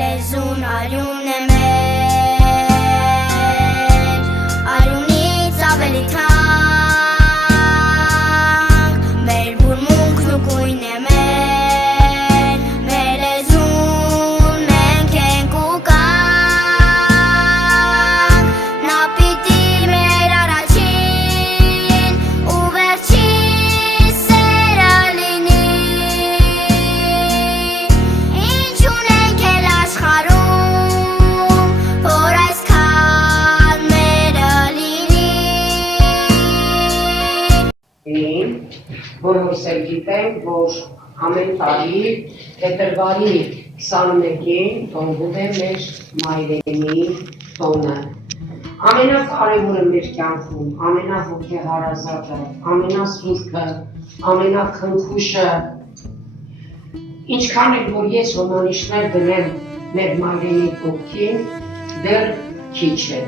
լեզուն արյուն է մեր, արյունից ավելի թանկ, մեր բուրմունքն ու գույն է մեր լեզուն մենք ենք ու կանք, նա պիտի մեր առաջին ու վերջին սերը լինի, ինչ ունենք էլ աշխարհում, որ այսքան մերը լինի։ Բոլորս էլ գիտենք, որ ամեն տարի փետրվարի 21-ին տոնվում է մեր մայրենի տոնը։ Ամենակարևորը մեր կյանքում, ամենահոգեհարազատը, ամենասուրբը, ամենաքնքուշը, ինչքան էլ որ ես հոմանիշներ դնեմ մեր մայրենի կողքին, դեռ քիչ է։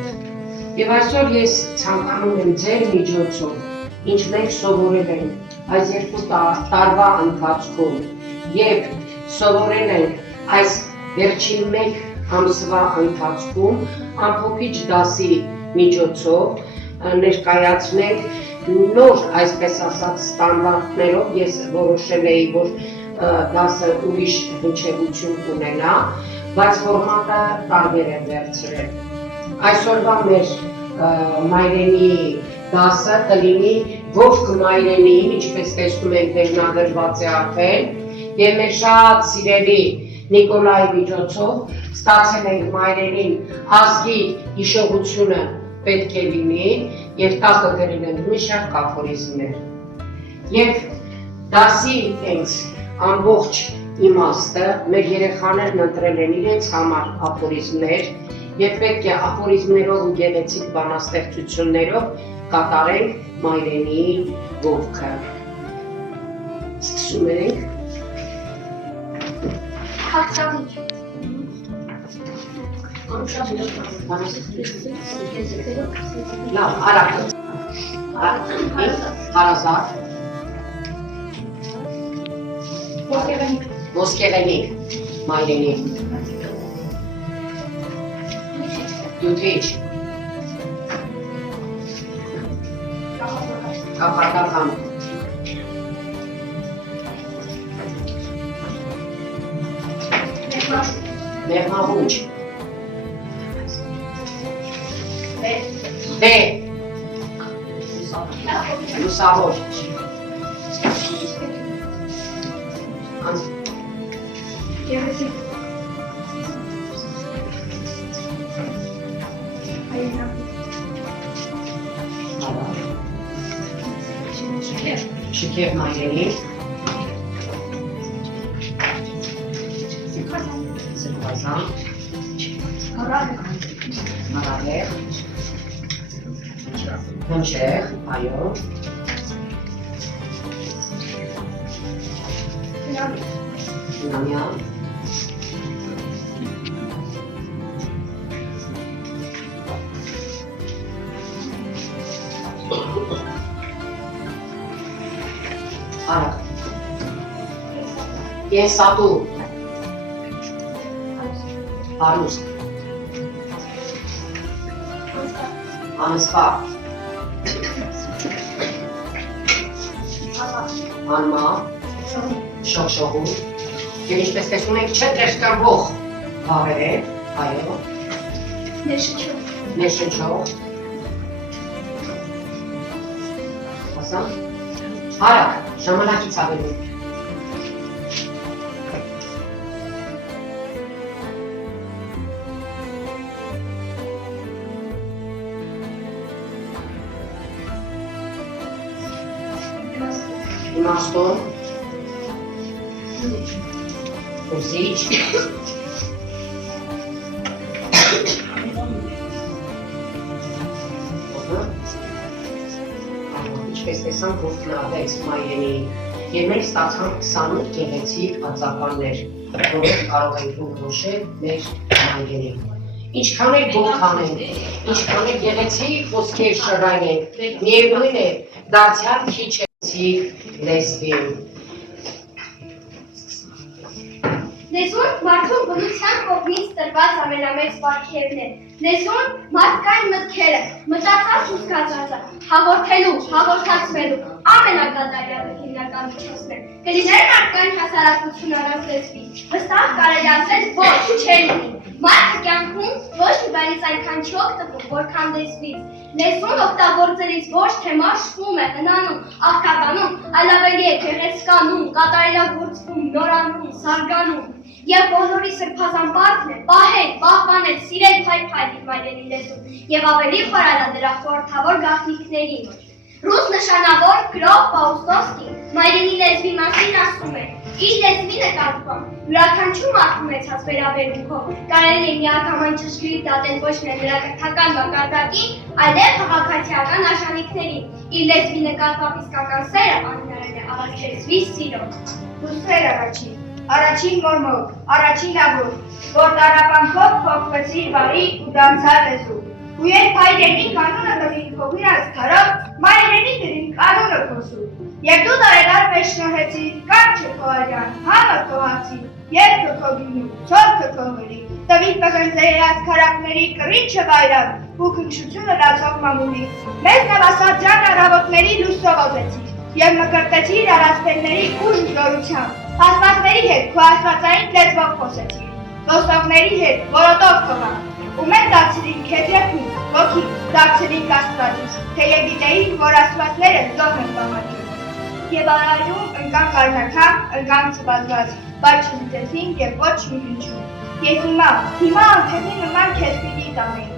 Եվ այսօր ես ցանկանում եմ ձեր միջոցով, ինչ մենք սովորել ենք այս 2 տարվա ընթացքում եւ սովորել ենք այս վերջին 1 ամսվա ընթացքում ամփոփիչ դասի միջոցով ներկայացնենք նոր, այսպես ասած, ստանդարտներով ես որոշել էի, որ դասը ուրիշ հնչեղություն ունենա, բայց ֆորմատը տարբեր է վերցրել։ Այսօրվա մեր մայրենի դասը կլինի ողջ մայրենին, ինչպես տեսնում եք վերնագրված է արդեն, եւ մեր շատ սիրելի Նիկոլայի միջոցով ստացել ենք մայրենին ազգի հիշողությունը պետք է լինի եւ տակը գրել ենք մի շարք աֆորիզմներ։ Եվ դասի հենց ամբողջ իմաստը մեր երեխաներն ընտրել են իրենց համար աֆորիզմներ եւ պետք է աֆորիզմներով ու գեղեցիկ բանաստեղծություններով կատարենք մայրենի ողքը։ Սկսում ենք։ Լավ, արագ։ Հարազատ։ Ոսկեղենիկ, մայրենի։ Դյութիչ։ Կապարտական։ Մեղմահունչ։ Դե։ Լուսավոր։ Շքեղ մայրենի։ Սրբազան։ Մարալեղ։ Հնչեղ, այո։ Նամյան։ Արագ։ Կենսատու։ Հարուստ։ Անսպար։ Անմա։ Շողշողու։ Եվ ինչպես տեսնում եք, չտրեշկարվող բառեր, այո։ Ներշնչող։ Ասա։ Արագ, ժամանակից ավելի։ Իմաստուն։ Ուզիչ։ Ինչպես տեսանք, որ գնահատեց մայրենին, եւ մենք ստացանք 28 գեղեցիկ ածականներ, որոնք կարող ենք որոշել մեր մայրենին։ Ինչքան էլ գոհքան ենք, ինչքան էլ գեղեցիկ խոսքեր շռայլենք, միևնույն է, դարձյալ քիչ է լեսբին։ Լեզուն մարդու բնության կողմից տրված ամենամեծ պարգևն է։ Լեզուն մարդկային մտքերը, մտածած ու զգացածը, հաղորդելու, հաղորդացվելու ամենակատարյալ հիմնական միջոցն է։ Կլիներ մարդկային հասարակություն առանց լեզվի, վստահ կարելի ասել ոչ, չէ լինի։ Մարդը կյանքում ոչ մի բանից այնքան չի օգտվում, որքան լեզվից։ Լեզուն օգտագործելիս ոչ թե մաշվում է, հնանում, աղքատանում, այլ ավելի է գեղեցկանում, կատարելագործվում, նորանում, զարգանում։ Եվ բոլորի սրբազան պարտքն է պահել, պահպանել, սիրել փայփայ իր մայրենի լեզուն եւ ավելի խորանալ դրա խորհրդավոր գաղտնիքներին։ Ռուս նշանավոր գրող Պաուստովսկին մայրենի լեզվի մասին ասում է. իր լեզվի նկատմամբ յուրաքանչյուր մարդ ունեցած վերաբերմունքով կարելի է միանգամայն ճշգրիտ դատել ոչ միայն նրա կրթական մակարդակին, այլև քաղաքացիական արժանիքներին։ Իր լեզվի նկատմամբ իսկական սերը անհնարին է առանց սիրով։ Ռուսեր առաջին մորմոք, առաջին ագուր, որ տարապանքով փոխվեցիր բարի ու դարձար լեզու։ Ու երբ հայրենի կանոնը դրին փոխիր ազգարով, մայրենի դրին կանոնը փոխու։ Եվ դու տարեդար մեզ շնորհեցիր, կանչը քո արյան, համը քո հացի, երկը քո գինու, ցորքը քո հորի, տվիր պղնձերի ազգարակների կռիչը վայրակ, ու քնքշությունը լացող մամուլի։ Մեզ նավասարդյան առավոտների լույսով օզեցիր, և մկրտեցիր առասպելների ուժ զորությամբ, աստվածների հետ քո աստվածային լեզվով խոսեցիր, ոսողների հետ որոտով քողան, ու մենք դարձրինք քեզ երգում, ոգի դարձրինք աստվածուց, թեև գիտեինք, որ աստվածները զոհ են պահանջում։ Եվ արայում ընկանք արնակամ, ընկանք ծվածված, բայց չգիտեցինք և ոչ մի հնչում։ Եվ հիմա անթեղի նման քեզ պիտի տանենք։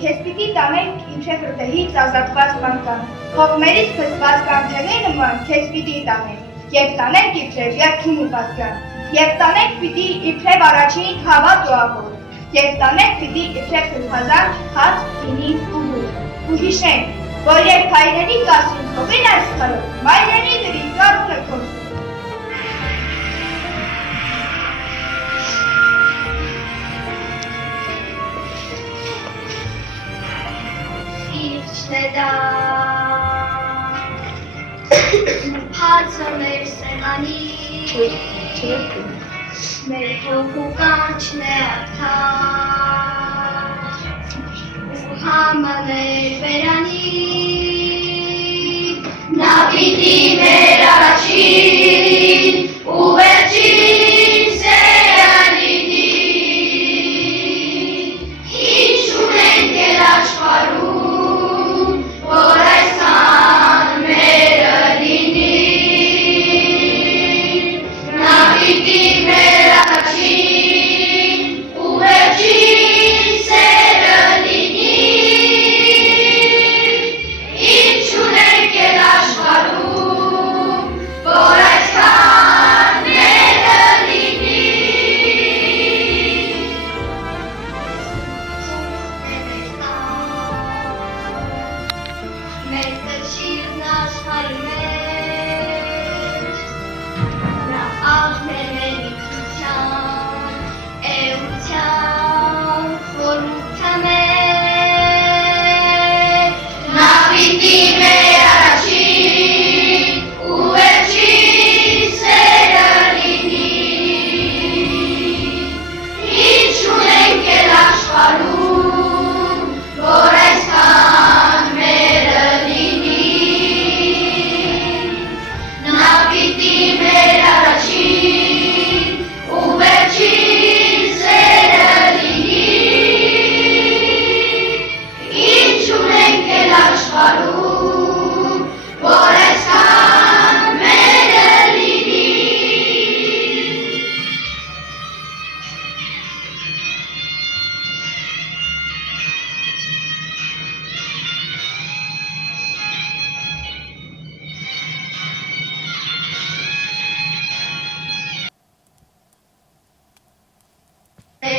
Քեզ պիտի տանենք ինչև հրդեհից ազատված մանկան, հողմերից փսված կանթեղի նման քեզ պիտի տանենք, և տանենք իբրև երգում ու պատգան, և տանենք պիտի իբրև առաջին հավատ ու ավոր, և տանենք պիտի իբրև սրբազան հաց, գինի ու հույր, ու հիշենք, որ երբ հայրենի կասին փոխին աշխարհով, մայրենի դրի կանոնը քոսում։ Իջն է դա Սուրբացը մեր սեղանի մեր հոգու կանչն է արդար ու համաներ վերանի նա պիտի մեր առաջին ու վերջին սերը լինի ինչ ունենք էլ աշխարհում որ այսքան մերը լինի նա պիտի մեր առաջին ու վերջին սերը լինի ինչ ունենք էլ աշխարհում որ այսքան մերը լինի մեր կշիռն աշխարհի մեջ նա աղներ մեր ինքնության, էության, խորհուրդը մեր նա պիտի մեր առաջին ու վերջին սերը լինի ինչ ունենք էլ աշխարհում որ այսքան մերը լինի նա պիտի մեր առաջին ու վերջին սերը լինի ինչ ունենք էլ աշխարհում որ այսքան մերը լինի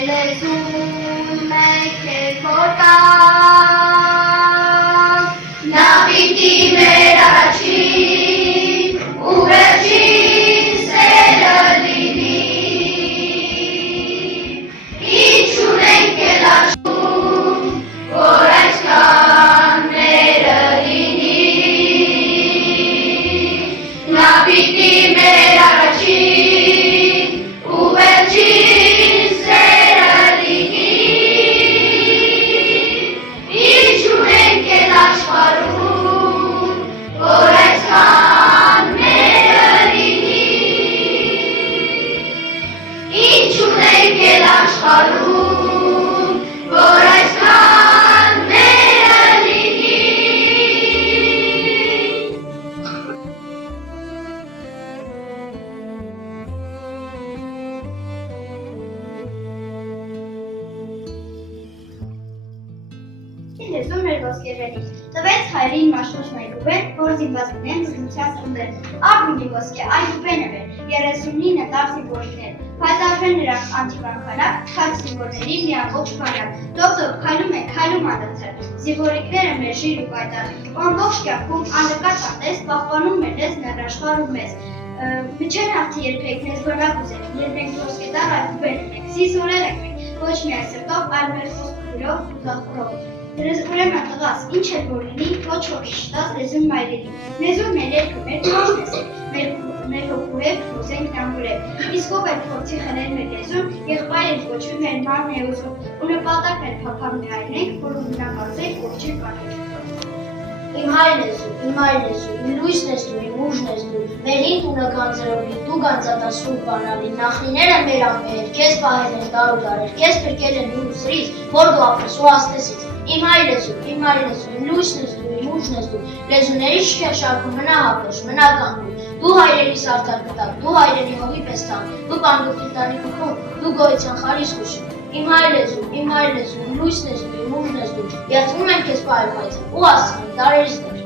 Լեզուն մեկ է որ կա նա պիտի մեր առաջին ու վերջին սերը լինի ինչ ունենք էլ աշխարհում որ այսքան մերը լինի նա պիտի մեր առաջին ու վերջին եկել աշխարհում, որ այսքան մերը լինի։ Լեզուն մեր ոսկեղենի, տվեց հայրին մաշնոց մայրուբեն, որ զինված լինեն զգնության ծնդեն, արգունի ոսկե այդուբեն էր, 39 տավ զինվորներ, բայց ապրեն նրանք անթիվանքանակ, քաչ զինվորների մի ամբողջ բարակ, դոկտոր քայլում են, քայլում անընդհատ, զինվորիկները մեր ժիր ու կայտար, ամբողջ կյանքում աննկատ անտես պահպանում են մեզ ներաշխարհում մեզ, Մչեն հաղթի երբեք մեզ բնակ ուզենք, երբ մենք ոսկետար այդուբեն ենք, զիզորել ենք մենք, ոչ միայն սրտով, այլ մեր խոսքերով ու զախորով։ Ուրեմն տղաս, ինչ էր որ լինի, ոչ որ շտած լեզուն մայրերի, լեզուն մեր երկը, մեր կողմես է, մեր հոգուհեք ուզենք նամուրել, իսկ ով էր փորձի խնել մեր լեզուն, եղբայր էր ոչում մեր մարն է ուզում, ու նպատակն էր փափան միայնենք, որ ուննակացեք ոչի կանենք։ Իմ հայրն ես դու, իմ լույսն ես դու, իմ ուժն ես դու, մեր հին տունը գանձերովի, դու գանձատասրուկ բանալի, նախնիները մեր ամպեր, քեզ պահել են դար ու դարեր, քեզ փրկել են դու սրից, որ դու ապրես ու աստեսից, իմ հայրն ես դու, իմ լույսն ես դու, իմ ուժն ես դու, լեզուների շքաշարքում մնա հապեշ, մնա կանգուն, դու հայրերի սարտար կտակ, դու հայրերի հողի պես տան, դու պանդուկի տանի կուքում, դու գոյության խարիս խուշում, իմ հայրն ես դու, իմ լույսն ես դու, իմ ուժն ես դու, երդվում եմ քեզ պայքայցը ու ասում եմ դարերից դեռ։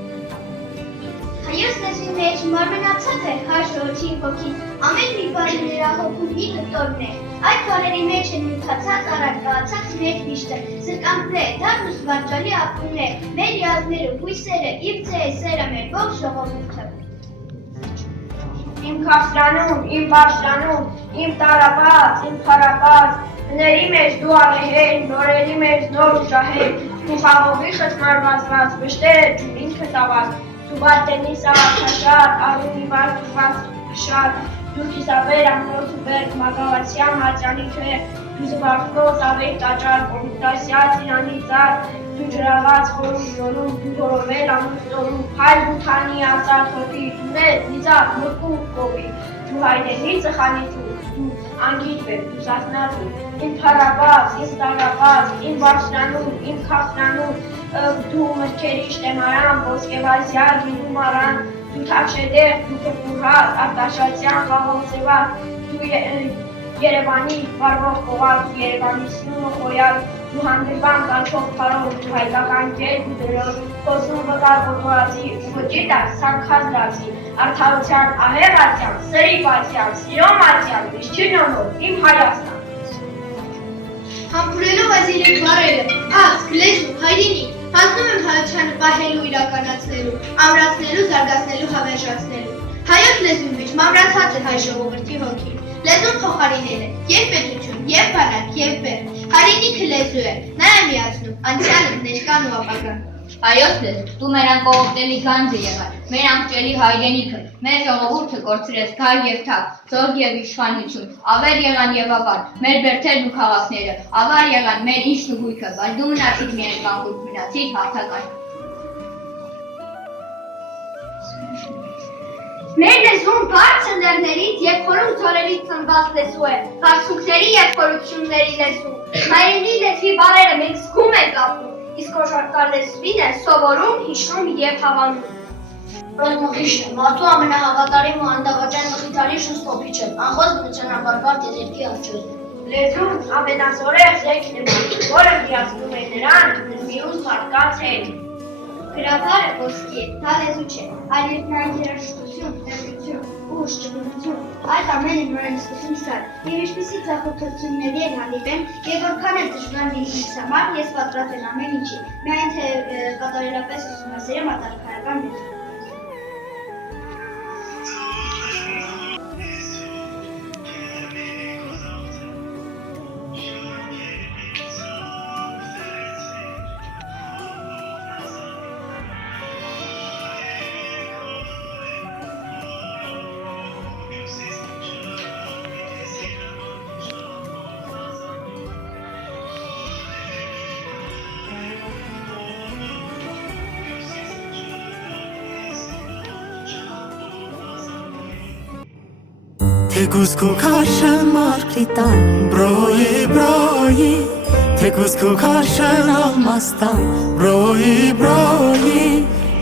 Հայոց լեզվի մեջ մարմնացած է հայ ժողովրդի հոգին, ամեն մի բառի նրա հոգու մի կտորն է, այդ բառերի մեջ են նյութացած, առարկացած մեր միշտը, զրկանքներ, դառն ու զվարճալի ապրումներ, մեր յազները, հույսերը, իր սերը մեր ողջ ժողովուրդը։ Իմ քաղցրանում, իմ բարձրանում, իմ տարապած, իմ փառապած, հների մեջ դու ալեհեր, նորերի մեջ նոր ու շահեր, դու խաղողի խտմարվածված, վշտերը դու ինքը տաված, դու բատենիս աղաքաշատ, արունի վարդ ու վարդ շատ, դու կիսաբեր ամնոց ու բերդ, մագավացյան հաճանի քեր, դու զվարդնոց ավեր տաճար, կոմիտասյա ծիրանի ծար, դու ջրաղած խորում ժորում, դու հորովել ամուսնորում, հայր դու թանի ասատ հոտի, դու նետ, նիզատ, մրկում կովի, դու հայրենի ծխանիցու, դու անգիտ վեր, դու սասնածու, իմ փառապած, իմ տարապած, իմ բարձրանում, իմ քաղցրանում, դու մրկերի շտեմարան, ոսկեվազյա, գինու մարան, դու թավշեդեր, դու կրկուրհատ, արտաշացյան, խաղողսևատ, դու Երևանի վարվող կողալ, դու Երևանի սնունը խոյալ, դու հանդրբան կանչող պարով, դու հայկական կեր, դու դրով, խոսում վկար ոտորացի, ու ոճիտար սանքած դացի, արդարության ահեղացյան, սրի բացյան, սիրոմացյան, վիշչինոնով, իմ Հայաստան։ Համբուրելով այս երեք բառերը, ազգ, լեզու, հայրենիք, հանձնում եմ հայությանը պահելու իրականացնելու, ամրացնելու, զարգացնելու, հավերժացնելու։ Հայոց լեզվի մեջ մամրացած է հայ ժողովրդի հոգին։ Լեզուն փոխարինել է և պետություն, և բանակ, և բեռ։ Հայրենիքը լեզու է, նա է միացնում անցյալը, ներկան ու ապագան։ Հայոց լեզու, դու մեր անկողոպտելի գանձը եղար, մեր անկճելի հայրենիքը, մեր ժողովուրդը կորցրեց գայլ և թակ, զորք և իշխանություն, ավեր եղան և ավար, մեր բերդերն ու քաղաքները, ավար եղան մեր ինչն ու գույքը, բայց դու մնացիր միայն կանգուն, մնացիր հաղթական։ Մեր լեզուն բարձր լեռներից և խորում ձորերից ծնված լեզու է, բարձունքների և խորությունների լեզու։ Հայրենի լեզվի բառերը մենք զգում ենք ապրում, իսկ օժանդակար լեզվին է սովորում, հիշում և հավանում։ Պրոտ մխիշն է, մարդու ամենահավատարիմ ու անդավաճան մխիթարիչն ու ստոպիչը, անխոս բնությանաբարբար տեզերքի արջոց։ Լեզուն ամենազորեղ զենքն է, որը միացնում է նրան մյուս մարդկանց հետ։ Գրաբարը ոսկի է, դա լեզու չէ, այլ երկնային երաժշտություն, ներկություն, ուժ, ճկունություն, այդ ամենը նորեն սկսում սար, և ինչպիսի ձախորդությունների են հանդիպեմ, և որքան էլ դժվար լինի ինձ համար, ես պատրաստ եմ ամեն ինչի, միայն թե կատարելապես ուսումնասիրեմ արտարքայական լեզու։ թեկուզ քո քաշն մարգրիտան բրոյի թեկուզ քո քաշն ամաստան բրոյի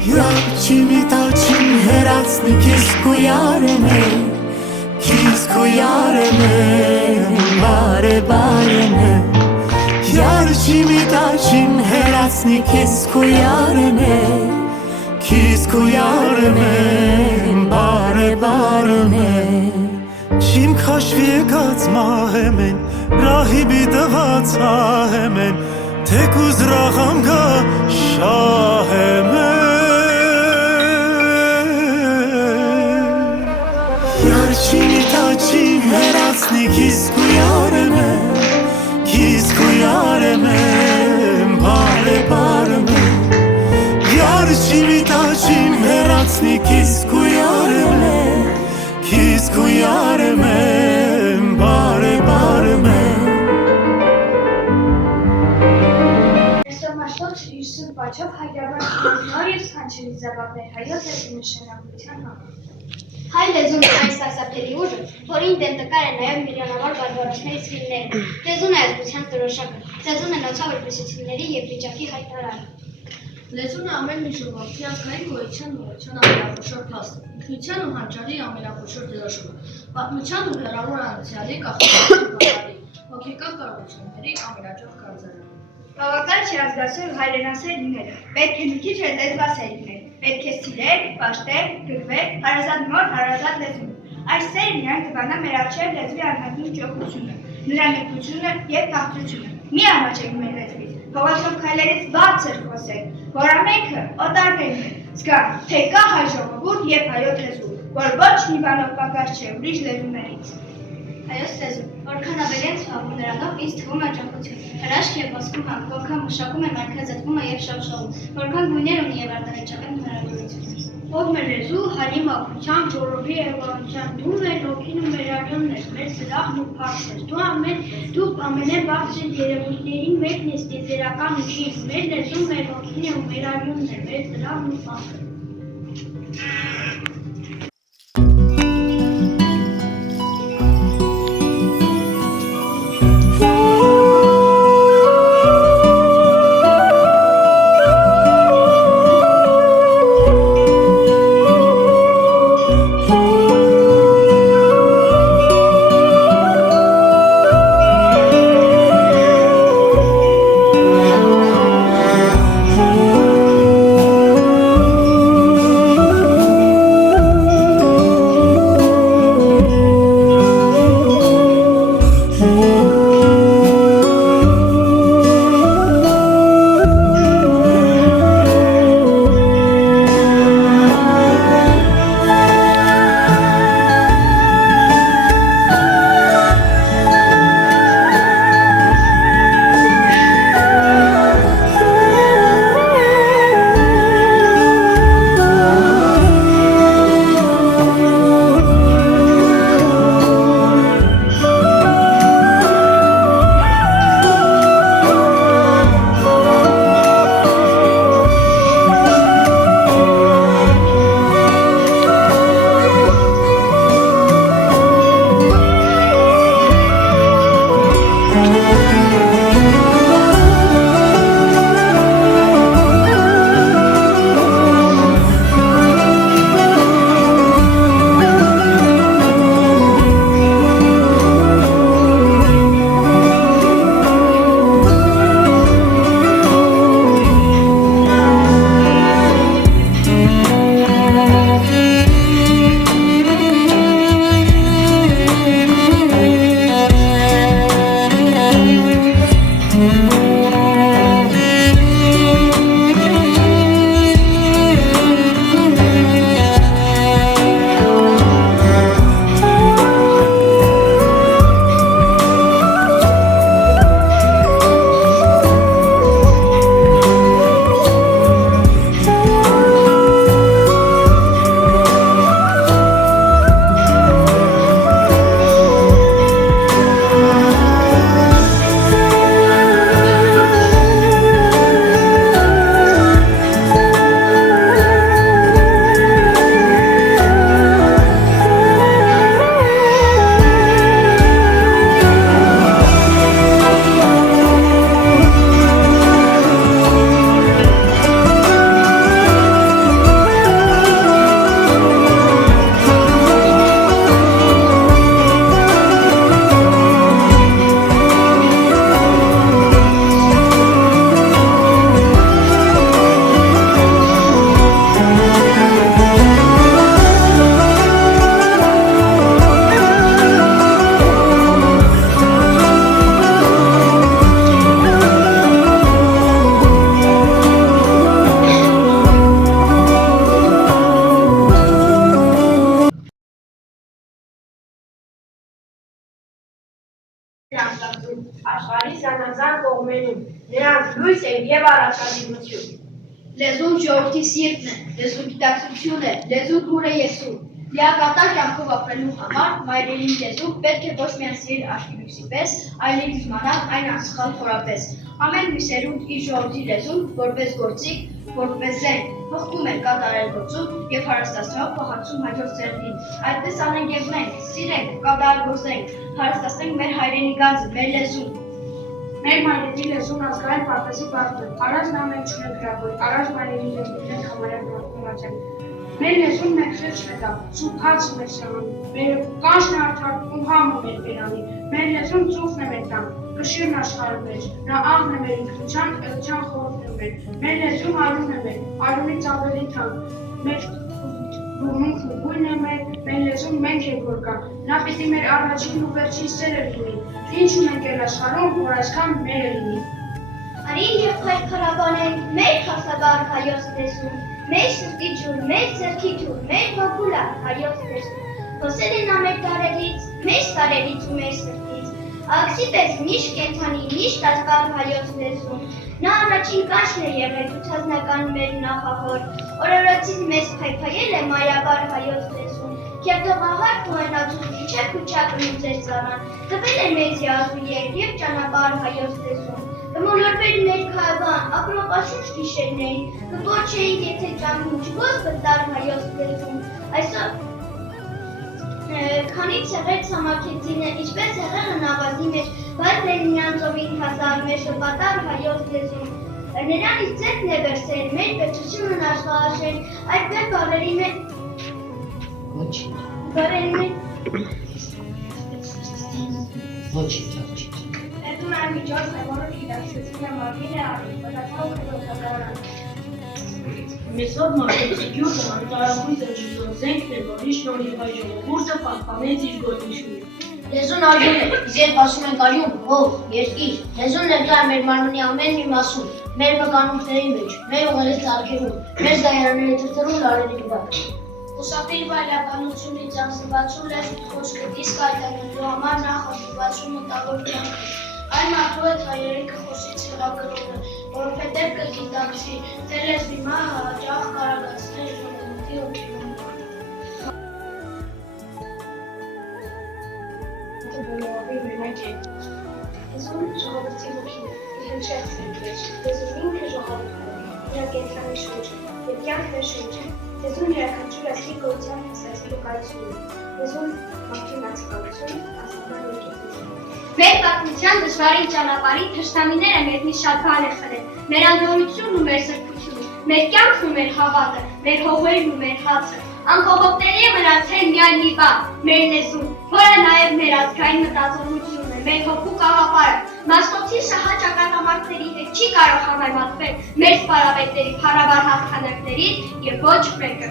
Յաչիմի տաչին հերացնի քիզ քո յարեմե բարեմե Յաչիմի տաչին հերացնի քիզ քո յարեմե բարեմե Չիմ քաշվի եկած մահեմեն Ռահիբի տված ահեմեն Թեկուզ ռաղամ գա շահեմեն Յարջինի տաչին հերացնի քիզ քո յարեմե բարեմե Յարջինի տաչին հերացնի քիզ քո յարեմե բարեմե Ստամաշտոց իր սուրբ աչով հայրաբար նոր և սքանչելի զավակներ հայոց լեզու նշանակության համար։ Հայ լեզուն այս սարսափելի ուժը, որին դեմ տկար է նաև միլիոնավոր բարբարոսների սվինները, լեզուն է ազգության դրոշակը, լեզուն է նոցավ որպեսությունների և վիճակի հայտարարը։ Լեզուն է ամեն մի ժողովրդի ազգային գոյության նորության ամենախոշոր փաստը, ինքնության ու հանճարի ամենախոշոր դրոշակը, պատմության ու հեռավոր անցյալի կախվածության բանալի, հոգեկան կարողությունների ամենաճոխ գանձարանը։ Բավական չի ազգասեր ու հայրենասեր լինելը, պետք է մի քիչ էլ լեզվասեր լինել, պետք է սիրել, պաշտել, գրվել, հարազատ մոր, հարազատ լեզուն։ Այս սերը նրան կբանա մեր առջև լեզվի անհատին ճոխությունը, նրա նետությունը և քաղցությունը։ Մի ամաչեք մեր լեզվից, փողոցով քայլելիս բարձր խոսեք, որ ամենքը օտարներն են, զգան, թե կա հայ ժողովուրդ և հայոց լեզու, որ ոչ մի բանով պակաս չէ ուրիշ լեզուներից։ Հայոց լեզուն, որքան ավելի են զբաղվում նրանով, ինձ թվում է ճոխություն, հրաշք և ոսկու համ, որքան մշակում է մարգազատվում և շավշավում, որքան գույներ ունի և արտահայտչական հնարավորություն։ Ով մեր լեզու, հարի մաքրության, ժողովի էվանության, դու մեր հոգին ու մեր արյունն ես, մեր սրահն ու փառքն ես, դու ամենաբարձր երևույթների մեկն ես տիեզերական ուժին, մեր լեզուն մեր հոգին է ու մեր արյունն է, մեր սրահն ու փառքն։ աշխարհի զանազան կողմերում, նրանց լույս է և առաջադիմություն։ Լեզուն ժողովրդի սիրտն է, լեզուն գիտակցություն է, լեզուն դուր է եսու։ Լիակատար կյանքով ապրելու համար մայրենին լեզուն պետք է ոչ միայն սիրել աչքի լույսի պես, այլև իմանալ այն անսխալ խորապես։ Ամեն մի սերունդ իր ժողովրդի լեզուն, որպես գործիք, որպես զենք, հղկում է կատարել գործում և հարստացնելով փոխանցում հաջորդ սերնդին։ Այդպես անենք և մենք, սիրենք, կատարելագործենք, հարստացնենք մեր հայրենի գանձը, մեր լեզուն։ Մեր մայրենի լեզուն ազգային պարտեզի բարդ է, առանց նա մենք չունենք գրավոր, առանց մայրենի լեզուն մենք համարյա գնացել։ Մեր լեզուն մեկ խիղճ հետա, սուփած մեր սեղան, մեր կանչն արդար ու համը մեր բերանի, մեր լեզուն ծուխն է մեր տան, կշիրն աշխարհի մեջ, նա աղն է մեր ինքնության, էության խորհուրդն է մեր լեզուն արյուն է մեր, արյունից ավելի թանկ, մեր բուրմունքն ու գույնն է մեր լեզուն մենք ենք որ կա, նա պիտի մեր առաջին ու վերջին սերը լինի, ինչ ունենք էլ աշխարհում, որ այսքան մերը լինի։ Արի և փայլփարաբանենք մեր խասաբար հայոց լեզուն, մեր սրտի ջուր, մեր ձեռքի ջուր, մեր հոգուլա հայոց լեզուն։ Խոսել են ամեր տարերից, մեր տարերից ու մեր սրտից, ակսի պես միշտ կենդանի, միշտ ազգար հայոց լեզուն։ Նա առաջին կանչն է եղել ութազնական մեր նախահոր, օրորոցից մեզ փայփայել է մայրաբար հայոց լեզուն։ Կերտողահար կուհենացուն իչե քուչակնում ձեր ծառան, տվել է մեզ յազույեր և ճանապար հայոց լեզուն։ Կմոլորվեր մեր քայվան, ապրոպաշուշ գիշերներին, կկոչեին եթե ճամին չգոզ բտար հայոց լեզուն։ Այսօր քանից եղեց համակեցինը, ինչպես եղեղը նավազի մեջ, բայց նրանց ովին հազար մեր շպատար հայոց լեզուն։ Նրանից ձերքն է վերսել, մեր պեչությունն աշխարաշել, այդպես բարերի մեր Ոչինչ, ոչինչ։ Հետուն այն միջոցն է, որը գիտակցություն է մարդին է արին, բնական ուղղորդականան։ Մեսօր մարդեցի գյուտը անտարակույտ ընջիզոր զենքն է, որի շնորհիվ այ ժողովուրդը պահպանեց իր գործունեությունը։ Լեզուն արյուն է, իսկ երբ ասում ենք արյուն, հող, երկիր, լեզուն ներկա է մեր մարմնի ամեն մի մասում, մեր մկանունքների մեջ, մեր ուղեղի ծալքերում, մեր զգայարանների թրթռում լարերի վրա։ Ուսապիր վայրականությունից ամսվածում լեզուտ խոսքը դիսկ այդանելու համար նախատիվացում մտավոր կյանքը։ Այն մարդու հետ հայերեն կխոսի ցեղագրողը, որովհետև կգիտակցի, թե լեզվի մահը հաճախ կարագացնել ժողովրդի օգնում։ Լեզուն ժողովրդի ոգին է, իհնչեց մեր մեջ, լեզուն ինքը ժողովուրդն է, նրա կենտրոնի շուրջը, և կյանքն է շուրջը, լեզուն յուրաքանչյուր ազգի գոյության հուսացելու կայություն է, լեզուն մարդու մացկալություն, աստղան եկեղեցի։ Մեր պատմության դժվարին ճանապարհին թշնամիները մեզնից շատ բան են խլել, մեր անդորությունն ու մեր սրբությունը, մեր կյանքն ու մեր հավատը, մեր հողերն ու մեր հացը, անկողոպտելի է մնացել միայն մի բան, մեր լեզուն, որը նաև մեր ազգային մտածողությունն է, մեր հոգու կաղապարը, Մաշտոցի շահաճ ականամարտների հետ չի կարող համեմատվել մեր սպարապետների փառաբար հաղթանակներից և ոչ մեկը։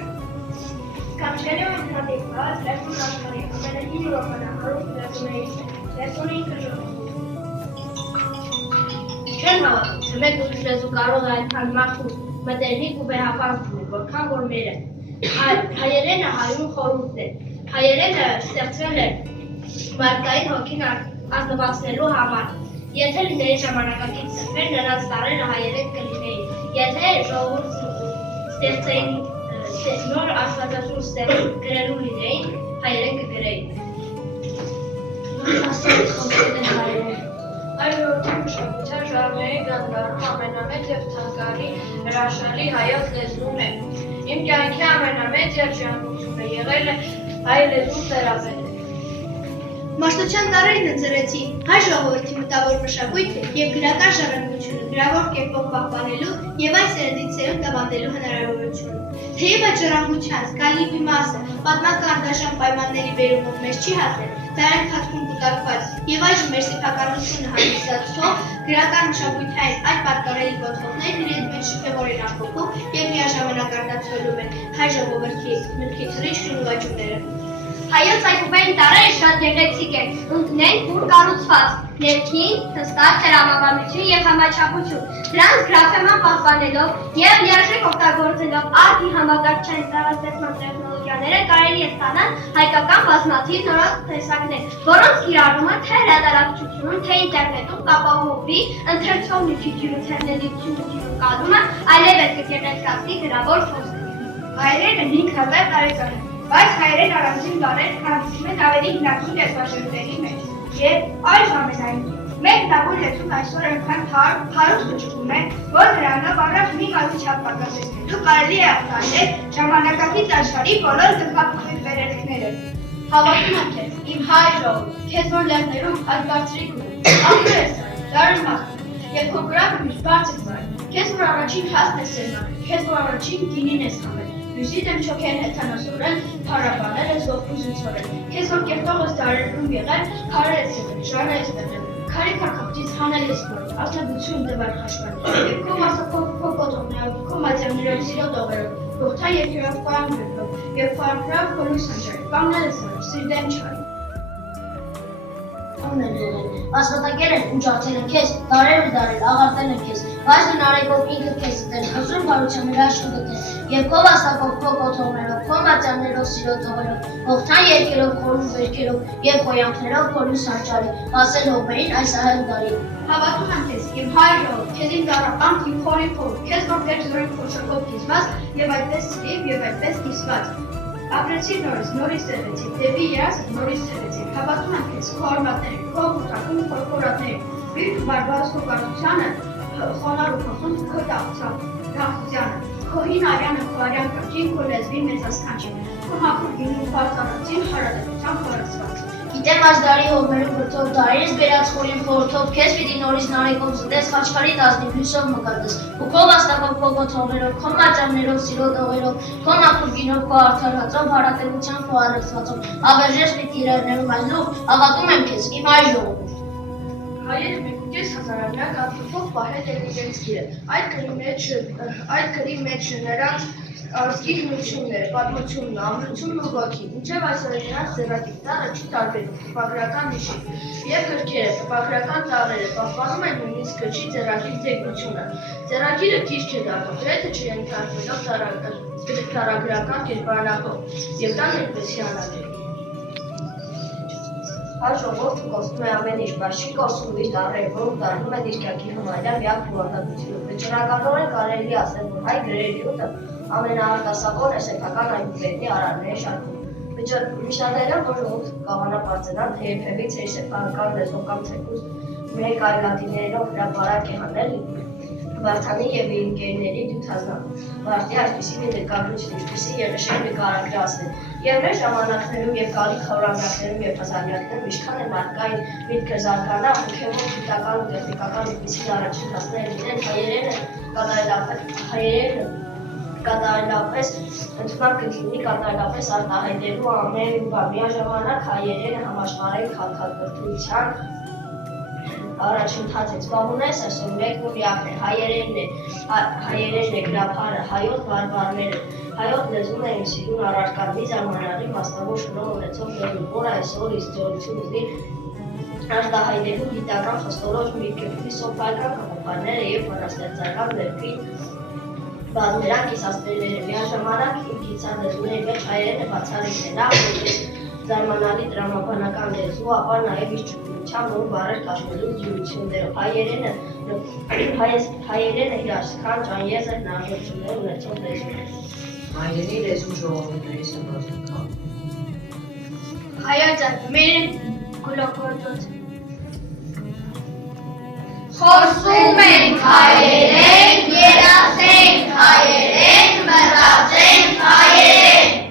Կանչելու են հանդիպված լեզուն աշխարհի ամենահին ու ամենահարուստ լեզուներից է, լեզուն ինքը ժողովուրդը։ Չեմ հավատում, թե մեկ ուրիշ լեզու կարող է այդքան մարդու մտերմիկ ու վեհապանք լինել, որքան որ մերը։ Հայերենը հայրուն խորհուրդ է, հայերենը ստեղծվել է մարդկային հոգին ազնվացնելու համար։ Եթե լինեի ժամանակակից սրբեր, նրանց տարերը հայերեն կլինեին, եթե ժողովուրդ ստեղծեին նոր աստվածաշունչ գրելու լինեին, հայերեն կգրեին։ Աստված խոսել է հայերեն։ Այս ժողովրդի մշակության ժառների գանդարում ամենամեծ և թանկարի հրաշալի հայոց լեզուն է։ Իմ կյանքի ամենամեծ երջանկությունը եղել է հայ լեզու ծերապետը։ Մաշտոցյան տարերն ընձեռեցին հայ ժողովրդի մտավոր մշակույթը և գրական ժառանգությունը գրավոր կերպով պահպանելու և այս սերնդից սերունդ ավանդելու հնարավորությունը։ Թեև այդ ժառանգության զգալի մի մասը պատմական դաշան պայմանների բերումով մեզ չի հասել, դարան ընթացքում կուտակված և այժմ մեր սեփականությունը հանդիսացող գրական մշակութային այդ պատկառելի կոթողներն իրենց մեջ շքեղոր են ամփոփում և միաժամանակ արտացոլում են հայ ժողովրդի մտքի թռիչքն ու նվաճումները։ Հայոց այգուբային տարրերը շատ գեղեցիկ են, ունեն բուր կառուցված, ներքին, հստակ տրամաբանություն եւ համաչափություն։ Դրանց գրաֆեման պահպանելով եւ լիարժեք օգտագործելով արտի համակարգչային տեղազդեցման տեխնոլոգիաները կարելի է ստանալ հայկական բազմաթիվ նորակ տեսակներ, որոնց կիրառումը թե հրատարակչությունում, թե ինտերնետում կապահովի ընթերցող նյութի ջրութերների կալումը, այլևս կգեղեցկացնի գրավոր խոսքը։ Հայերենը 5000 տարեկան է, բայց հայերեն առանձին բառեր քանդվում են ավելի հնագույն լեզվաժողովների մեջ։ Եվ այժմ ամենայնիվ, մեր հնագույն լեզուն այսօր այնքան հարուստ ճկուն է, որ նրանով առաջ մի կազմիչափ պակասեցնելու կարելի է արտահայտել ժամանակակից աշխարհի բոլոր գլխափոխիչ վերելքները։ Հավատում եմ քեզ, իմ հայ ժողովուրդ, քեզ որ լեռներում այդ բարձրիկ ունի, աղբյուր ես արել, դարեր մախնում, եւ քո կրակը միշտ բարձր ծառայ, քեզ որ առաջին հաստ ես սերմանել, քեզ որ առաջին գինին ես խմել, լույսի դեմ չոքեր հեթանոսորեն, փառաբանել ես ողբույզությունորեն, քեզ որ կերտող ես դարերում եղել, քարեր ես եղել, ժառ ես եղել, քարի քարքապտից հանել ես մոտ, արդյունություն դվար խաշվել, եւ քո մասակով կոտողներով, քո մատյաններով սիրո տողերով, Ողջան երկրով կանգնելով, եւ փառքրով քոլուս անջարի, կանգնել ես արել, սիրդեմ չարի։ Ասվածակել են ու ջարդել են քեզ, դարեր ու դարեր աղարտել են քեզ, բայց դու նարեկով ինքդ քեզ զտել, հզում բարությունների աշխուտ դտել, եւ քո վաստակով, քո կոթողներով, քո մատյաններով, սիրո տողերով, ողջան երկերով, խորում վերքերով եւ խոյանքներով քոլուս անջարի, ասել հողերին այս ահել դարի։ Հավատում եմ քեզ, իմ հայ ժողով, քեզ իմ դառապանք, իմ խորին խոր, քեզ որ դեր զորին խոշակով կիսված եւ այդպես սիրիվ եւ այդպես կիսված։ Ապրեցի նորից սերվեցի, դեպի երազդ նորից սերվեցի, հավատում եմ քեզ, քո արմատներին, քո հուտակում, քո խորատներին, բիրք բարբարս քո կարծությանը, խոնար ու խոխուն քո տաղծությանը, քո հին արյանը, քո արյան կրկին, քո լեզվի մեծասքանչին, քո հապուր գինու բարձարացին հարադատության խորացված։ Գիտեմ այս դարի հողերում գրթով դարերից բերած խորին խորթով քեզ պիտի նորից նարեկով զտես խաչքարի տազնիվ լույսով մկրտես ու քո վաստակով քո կոթողներով, քո մատյաններով, սիրո տողերով, քո մաքուր գինով, քո արդար հացով, հարատելության քո առեղծվածով ավերժես պիտի իրարներում այս լուղ, հավատում եմ քեզ, իմ հայ ժողովուրդ։ Հայերը 1.5 հազարամյակ պահել են իրենց գիրը։ Այդ գրի մեջ նրանց ազգի հնությունները, պատմությունն, ամրությունն ու ոգին, մինչև այսօր նրանց ձեռագիր տառը չի տարբերում տպագրական նշի, եւ գրքերը, տպագրական տառերը պահպանում են նույնիսկ գրչի ձեռագիր ձեւությունը։ Ձեռագիրը գիրք է դառնում, գրեթե չենթարկվելով տարագրական կերպարանախով, եւ դա նույնպես հիանալի է։ Հայ ժողովուրդը կորցնում է ամեն ինչ, բայց չի կորցնում իր տառերը, որոնք դառնում են իր կյանքի համարյա միակ բովանդակությունը։ Վճռականորեն կարելի ասել, որ հայ գրերի ուտը ամենաարտասակոն է սեփական այգուբերդի արարների շարքում։ Միջնադարյան որ ժողովուրդը կավանա բարձրանալ, թե երբևից էր սեփական լեզվով կամ թեկուզ մեկ այլ լատիներով հրապարակ է հանել Վարդանի եւ իր ընկերների դյութազան։ Վարդի այսպիսի մի նկարություն, ինչպիսի եղեշեր նկարագրացնել։ Եվ մեր ժամանակներում եւ գալիք խորհրդանքներում եւ հազարամյակներում ինչքան է մարդկային միտքը զարգանա, հոգեվոր, գիտական ու տեխնիկական ինչպիսի առաջընթացներ լինեն, հայերենը կատարելապես ընդունակ կլինի կատարելապես արտահայտելու ամեն բան։ Միաժամանակ հայերենը համաշխարհային քաղաքակրթության առաջընթաց է զբաղվում ես այսօր մեկ ուրյակն է, հայերենն է գրափարը, հայոց բարբարները, հայոց լեզուն է ինստիտուն առարկան, մի զարմանալի մասնավոր շնորհ ունեցող լեզու, որը այսօր իսկ զորություն ունի արտահայտելու գիտական խստորոշ միտքը, ֆիլիսոփայական գաղափարները եւ բանաստեղծական ներքին բազմերակ կիսասպերները, միաժամանակ իմ կիսալեզուների մեջ հայերենը բացառիկ է, նախ զարմանալի տրամաբանական լեզու, ապա նաև իր ճկունությամբ նոր բառեր կաշվելու զորություններով։ Հայերենը հիասքանչ, անեզր հնարավորություններ ունեցող լեզու է։ Հայերի լեզու ժողովուրդների սմբազուկա։ Հայոց այգուբերն գլոքորտոց։ Խոսում ենք հայերեն, երազենք հայերեն, մտածենք հայերեն։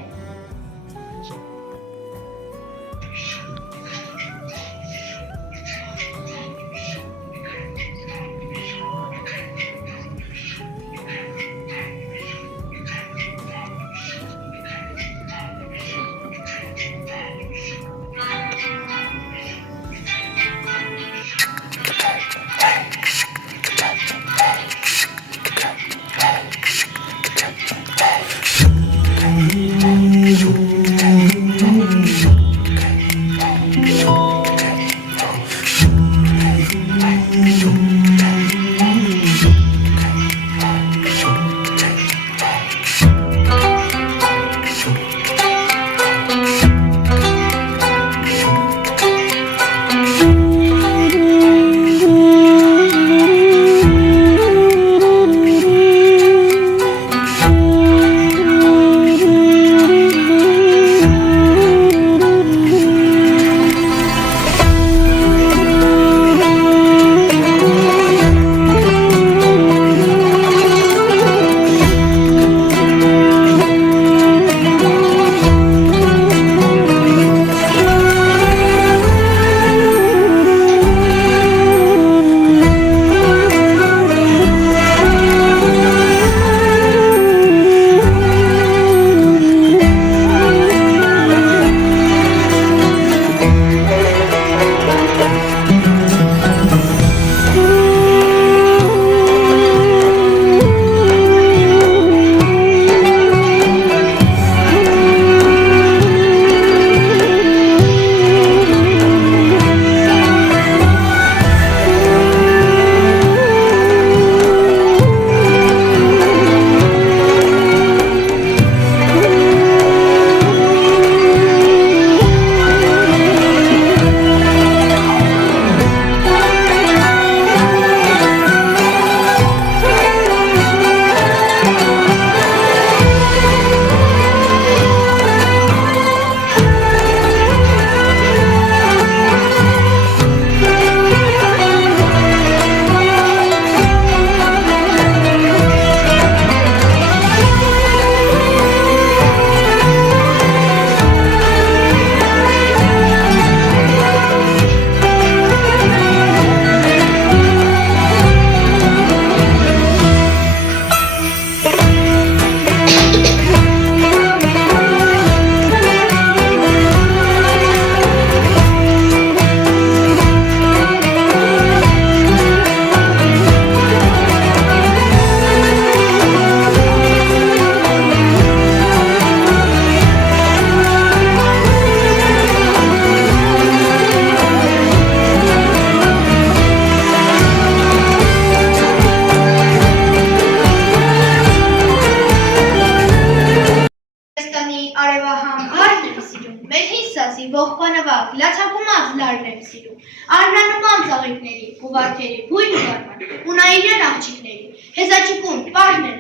արևահամբարն եմ սիրում, մեր հին սասի ողբանավակ, լացակումած լարն եմ սիրում, արմրանման ծաղիկների, ուվարդերի, բույն ուվարման, ունայիրյան աղջիկների, հեզաճիկուն, պարն եմ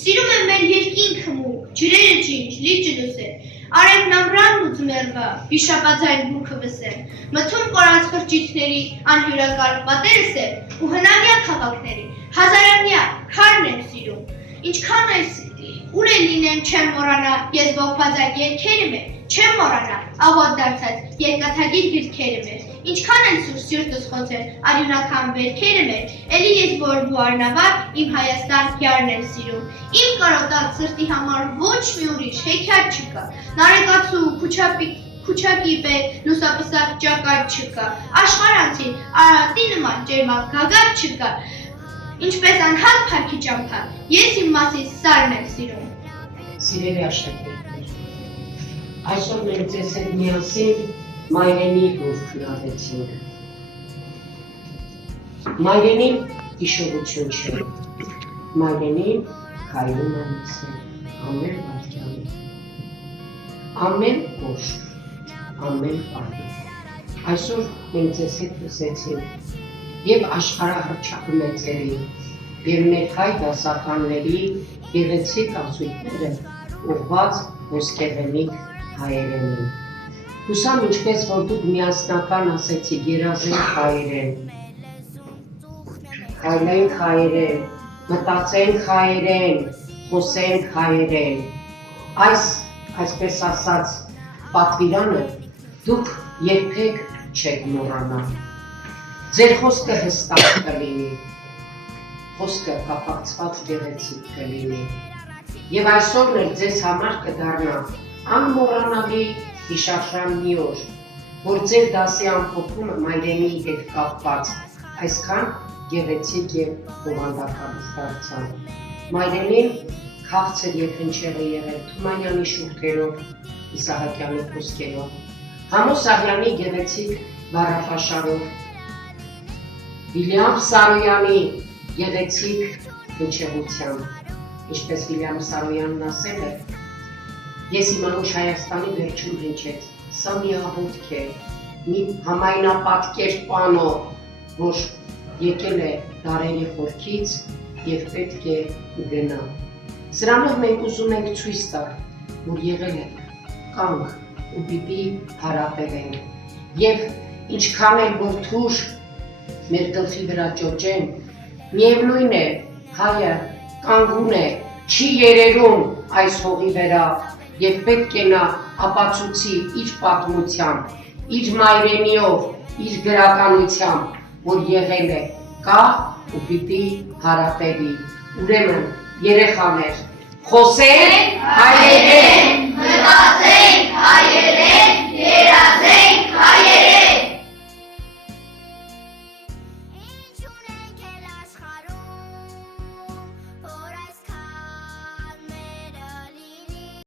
սիրում եմ մեր երկինքը մուկ, ջրերը ջինջ, լի ջլուսեր, արևն ամրանն ու ձմեռվա, վիշապաձայն բուքը վսեր, մթում կորած խրճիթների, անհյուրակալ պատերս է, ու հնամյա քաղաքների, հազարանյա, քարն եմ սիրում, ինչքան այս ուր է լինեմ չեմ մորանա, ես ողբազան երկերը մեր, չեմ մորանա, աղոտ դարձած երկաթագիր գրքերը մեր, ինչքան են սուր սյուրտս խոցեր, արյունական վերքերը մեր, էլի ես որ բուարնավար, իմ Հայաստան հյարն եմ սիրում, իմ կարոտած սրտի համար ոչ մի ուրիշ հեքիաթ չկա, նարեկացու, քուչակիպ է, լուսապսակ ճակատ չկա, աշխարանցին, արատի նման ջերմակ գագատ չկա, ինչպես անհատ փառքի ճամփա, ես իմ մասից սարն եմ սիրում։ Սիրելի աշակերտներ, այսօր մենք ձեզ հետ միասին մայրենի լուր քննադեցինք։ Մայրենին հիշողություն չէ, մայրենին քայլում է մսել, ամեն վայրկյանի, ամեն օր, ամեն պահի։ Այսօր մենք ձեզ հետ լսեցինք և աշխարհահռչակմեծերի և մեր հայ դասականների գեղեցիկ ասույթները ուղղված ոսկեղենիկ հայերենին։ Հուսամ ինչպես որ դուք միասնական ասեցիք երազենք հայերեն, քայլենք հայերեն, մտածենք հայերեն, խոսենք հայերեն։ Այսպես ասած պատվիրանը դուք երբեք չեք մոռանա։ Ձեր խոսքը հստակ կլինի, խոսքը կապակցված գեղեցիկ կլինի, և այսօրն էլ ձեզ համար կդառնա անմոռանալի հիշարժան մի օր, որ ձեր դասի ամփոփումը մայրենի հետ կապված այսքան գեղեցիկ և բովանդակալից դարձան։ Մայրենին քաղցր և հնչեղ է եղել Թումանյանի շուրթերով, Իսահակյանի խոսքերով, Համո Սահյանի գեղեցիկ բառապաշարով, Վիլյամ Սարոյանի գեղեցիկ հնչեղությամբ, ինչպես Վիլյամ Սարոյանն ասել է, ես իմ անուշ Հայաստանի վերջում հնչեց, սա մի աղոթք է, մի համայնապատկեր պանո, որ եկել է դարերի խորքից և պետք է գնա։ Սրանով մենք ուզում ենք ցույց տալ, որ եղել ենք, կանք ու պիտի հարապել ենք։ Եվ ինչքան էլ որ թուր մեր գլխի վրա ճոճեն, միևնույն է, հայը կանգուն է, չի երերում այս հողի վրա և պետք է նա ապացուցի իր պատմությամբ, իր մայրենիով, իր գրականությամբ, որ եղել է, կա ու պիտի հարապելի։ Ուրեմն երեխաներ, խոսենք հայերեն, Մտածենք